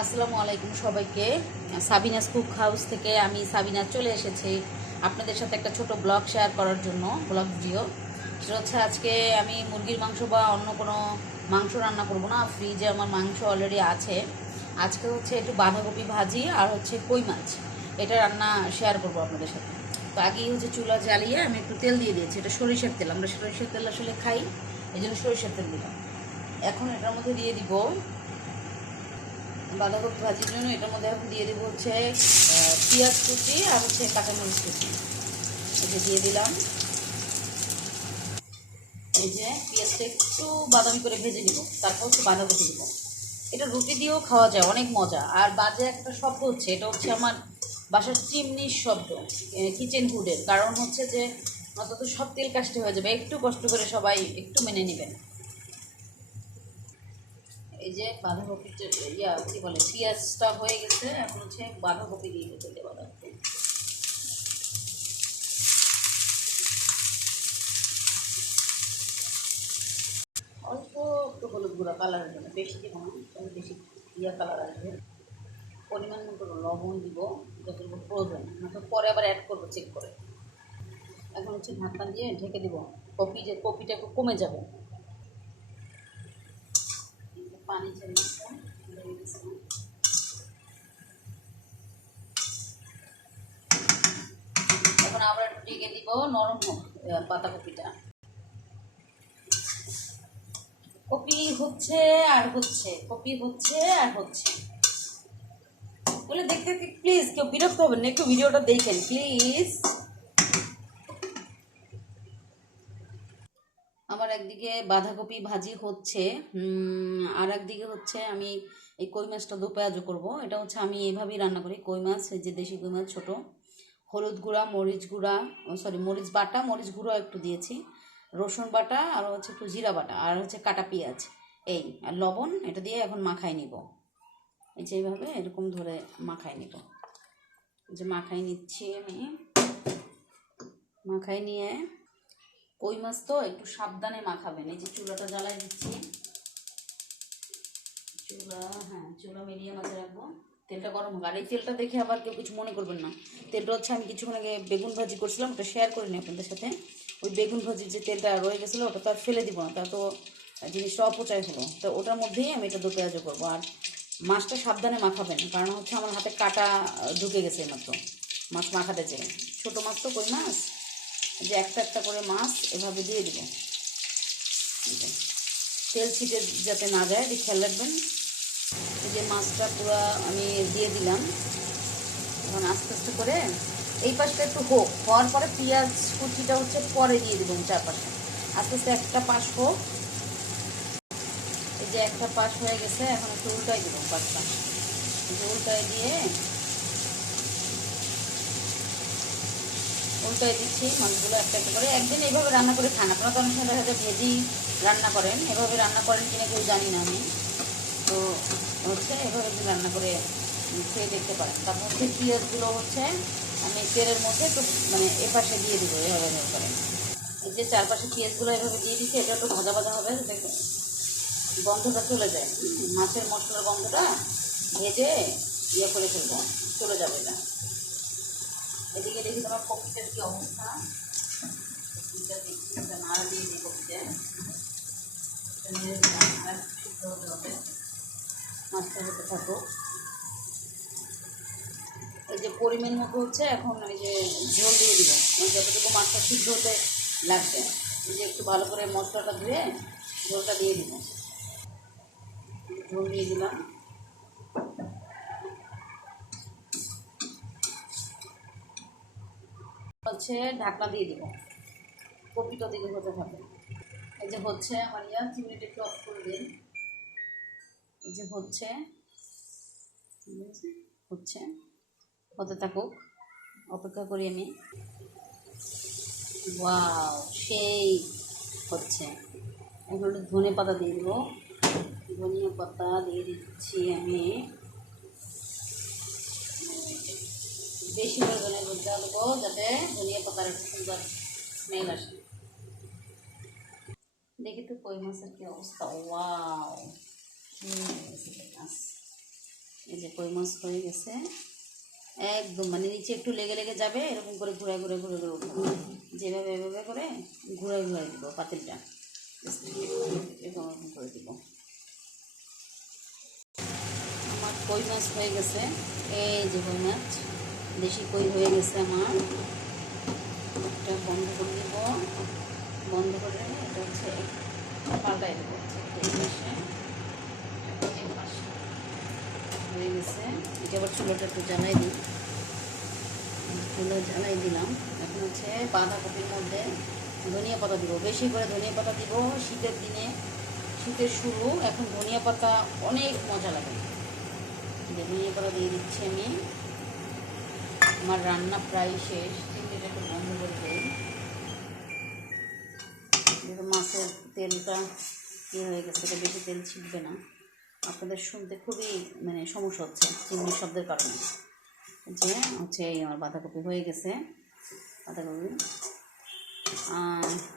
আসসালামু আলাইকুম সবাইকে। সাবিনাস কুক হাউস থেকে আমি সাবিনা চলে এসেছি আপনাদের সাথে একটা ছোট ব্লগ শেয়ার করার জন্য, ব্লগ ভিডিও। সেটা হচ্ছে আজকে আমি মুরগির মাংস বা অন্য কোনো মাংস রান্না করব না ফ্রিজে আমার মাংস অলরেডি আছে। আজকে হচ্ছে একটু বাঁধাকপি ভাজি আর হচ্ছে কই মাছ, এটা রান্না শেয়ার করব আপনাদের সাথে। তো আগেই হচ্ছে চুলা জ্বালিয়ে আমি একটু তেল দিয়ে দিয়েছি, এটা সরিষার তেল, আমরা সরিষার তেল আসলে খাই, এই জন্য সরিষার তেল দিলাম। এখন এটার মধ্যে দিয়ে দিব বাঁধাকপি ভাজির জন্য এটার মধ্যে এখন দিয়ে দেবো হচ্ছে পেঁয়াজ কুচি আর হচ্ছে কাঁচামরিচ কুচি। এটা দিয়ে দিলাম। এই যে পেঁয়াজটা একটু বাদামি করে ভেজে নিব, তারপর হচ্ছে বাঁধাকপি দিব। এটা রুটি দিয়েও খাওয়া যায়, অনেক মজা। আর বাজে একটা শব্দ হচ্ছে, এটা হচ্ছে আমার বাসার চিমনির শব্দ কিচেন হুডের কারণ হচ্ছে যে অত তো সব তেল কাশতে হয়ে যাবে, একটু কষ্ট করে সবাই একটু মেনে নেবেন। এই যে বাঁধাকপি ইয়া, কি বলে, পেঁয়াজটা হয়ে গেছে, এখন হচ্ছে বাঁধাকপি দিয়ে দিতে হবে বাঁধাকপি অল্প একটু হলুদ গুঁড়া কালারের জন্য, বেশি দিব না বেশি ইয়া কালার আসবে। পরিমাণ মতো লবণ দিব যতটুকু প্রয়োজন নয়তো পরে আবার অ্যাড করব চেক করে। এখন হচ্ছে ঢাকনা দিয়ে ঢেকে দিব। কপি যে, কপিটা একটু কমে যাবে। পানি ছেড়ে। এখন আবার ঢেকে দিব নরম পাতাকপিটা কপি হচ্ছে আর হচ্ছে, কপি হচ্ছে আর হচ্ছে। বলে দেখতে দেখতে প্লিজ কেউ বিরক্ত হবেন না, একটু ভিডিওটা দেখেন প্লিজ আমার একদিকে বাঁধাকপি ভাজি হচ্ছে আর একদিকে হচ্ছে আমি এই কই মাছটা দো পেঁয়াজও করব। এটা হচ্ছে আমি এইভাবেই রান্না করি, কই মাছ যে দেশি কই মাছ ছোটো। হলুদ গুঁড়া, মরিচ গুঁড়া সরি, মরিচ বাটা, মরিচ গুঁড়ো একটু দিয়েছি। রসুন বাটা আর হচ্ছে একটু জিরা বাটা আর হচ্ছে কাটা পেঁয়াজ। এই, আর লবণ এটা দিয়ে এখন মাখাই নিব। এই যে এইভাবে এরকম ধরে মাখাই নিব। যে মাখাই নিচ্ছি আমি। মাখাই নিয়ে কই মাছ তো? একটু সাবধানে মাখাবেন। এই যে চুলাটা জ্বালাই দিচ্ছি। চুলা হ্যাঁ চুলা মিডিয়াম আছে রাখব। তেলটা গরম হোক। আর এই তেলটা দেখে আবার কেউ কিছু মনে করবেন না। তেলটা হচ্ছে, আমি কিছুক্ষণ আগে বেগুন ভাজি করছিলাম, ওটা শেয়ার করিনি আপনাদের সাথে। ওই বেগুন ভাজির যে তেলটা রয়ে গেছিল, ওটা তো আর ফেলে দিব না। তা তো জিনিসটা অপচয় হলো। তো ওটার মধ্যেই আমি এটা দো পেঁয়াজও করব। আর মাছটা সাবধানে মাখাবেন, কারণ হচ্ছে আমার হাতে কাটা ঢুকে গেছে মাত্র। মাছ মাখাতে চেয়ে ছোটো মাছ তো কই মাছ? যে একটা একটা করে মাছ এভাবে দিয়ে দিব। এই যে। তেল ছিটে যাতে না যায়, এটি খেয়াল রাখবেন। যে মাছটা পুরো আমি দিয়ে দিলাম। এখন আস্তে আস্তে করে এই পাশটা একটু হোক, হওয়ার পরে পেঁয়াজ কুচিটা হচ্ছে পরে দিয়ে দেবো চারপাশে। আস্তে আস্তে একটা পাশ হোক। এই যে একটা পাশ হয়ে গেছে, এখন একটু উল্টাই দেবো পাশটা। উল্টাই দিয়ে উল্টাই দিচ্ছি মাছগুলো একটা একটা করে। একদিন এইভাবে রান্না করে খান। আপনারা তো অনেক সময় দেখা যায় ভেজেই রান্না করেন। এভাবে রান্না করেন কিনা কেউ জানি না আমি। তো হচ্ছে এভাবে রান্না করে খেয়ে দেখতে পারেন। তারপর হচ্ছে পেঁয়াজগুলো হচ্ছে, আমি তেলের মধ্যে একটু মানে এপাশে দিয়ে দেবো এভাবে এভাবে করে। এই যে চারপাশে পেঁয়াজগুলো এভাবে দিয়ে দিচ্ছি, এটা একটু ভাজা ভাজা হবে যাতে গন্ধটা চলে যায়। মাছের মশলার গন্ধটা ভেজে ইয়ে করে ফেলব। চলে যাবে এটা। এদিকে দেখি তোমার কপিটার কি অবস্থা? কপিটা এটা নাড়া দিয়ে দিই আর সিদ্ধ হতে মাছটা হতে থাকো এই যে পরিমাণ মতো হচ্ছে, এখন ওই যে ঝোল দিয়ে দিব যতটুকু মাছটা সিদ্ধ হতে লাগবে। এই যে একটু ভালো করে মশলাটা ধুয়ে ঝোলটা দিয়ে দিব ঝোল দিয়ে দিলাম। হচ্ছে ঢাকনা দিয়ে দেবো। কপিটা দিকে হতে থাকে এই যে হচ্ছে আমার ইয়া চিমনিটা একটু অফ করে দিন। এই যে হচ্ছে হচ্ছে, হতে থাকুক। অপেক্ষা করি আমি। ওয়াও, সেই হচ্ছে। এখন ধনে পাতা দিয়ে দেবো। ধনিয়া পাতা দিয়ে দিচ্ছি আমি। বেশি করে ধনিয়া পাতা দেবো, যাতে ধনিয়া পাতার একটা সুন্দর স্মেল আসে। দেখি তো কই মাছের কি অবস্থা। ওয়াও! মাছ এই যে কই মাছ হয়ে গেছে। একদম মানে নিচে একটু লেগে লেগে যাবে, এরকম করে ঘুরে ঘুরে ঘুরে ঘুরে উঠাবো। যেভাবে, এভাবে করে ঘুরে ঘুরে দিব পাতিলটা। এরকম এরকম করে দিব। আমার কই মাছ হয়ে গেছে। এই যে কই মাছ। দেশি কই হয়ে গেছে আমার। এটা বন্ধ করে দিব। বন্ধ করে এটা হচ্ছে পাল্টাই দেবো। হয়ে গেছে। এটা আবার চুলোটা একটু জ্বালাই দিই। চুলো জ্বালাই দিলাম। এখন হচ্ছে বাঁধাকপির মধ্যে ধনিয়া পাতা দিব। বেশি করে ধনিয়া পাতা দিব শীতের দিনে। শীতের শুরু। এখন ধনিয়া পাতা অনেক মজা লাগে। ধনিয়া পাতা দিয়ে দিচ্ছি আমি। আমার রান্না প্রায় শেষ একটু বন্ধ করে মাছের তেলটা ইয়ে হয়ে গেছে এটা বেশি তেল ছিটবে না। আপনাদের শুনতে খুবই মানে সমস্যা হচ্ছে চিংড়ির শব্দের কারণে। যে হচ্ছে এই আমার বাঁধাকপি হয়ে গেছে, বাঁধাকপি।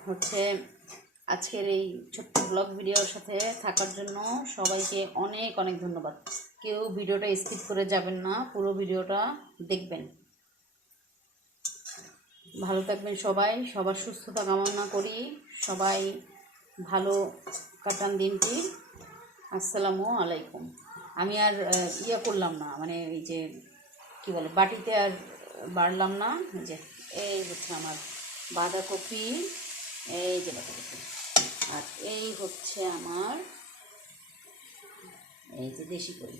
হচ্ছে আজকের এই ছোট্ট ব্লগ ভিডিওর সাথে থাকার জন্য সবাইকে অনেক অনেক ধন্যবাদ। কেউ ভিডিওটা স্কিপ করে যাবেন না, পুরো ভিডিওটা দেখবেন। ভালো থাকবেন সবাই, সবার সুস্থতা কামনা করি। সবাই ভালো কাটান দিনটি। আসসালামু আলাইকুম। আমি আর ইয়ে করলাম না মানে এই যে, কি বলে, বাটিতে আর বাড়লাম না যে, এই হচ্ছে আমার বাঁধাকপি, এই যে বাঁধাকপি। আর এই হচ্ছে আমার, এই যে দেশি করি।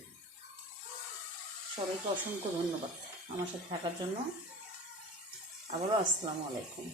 সবাইকে অসংখ্য ধন্যবাদ আমার সাথে থাকার জন্য। আবারও আসসালামু আলাইকুম।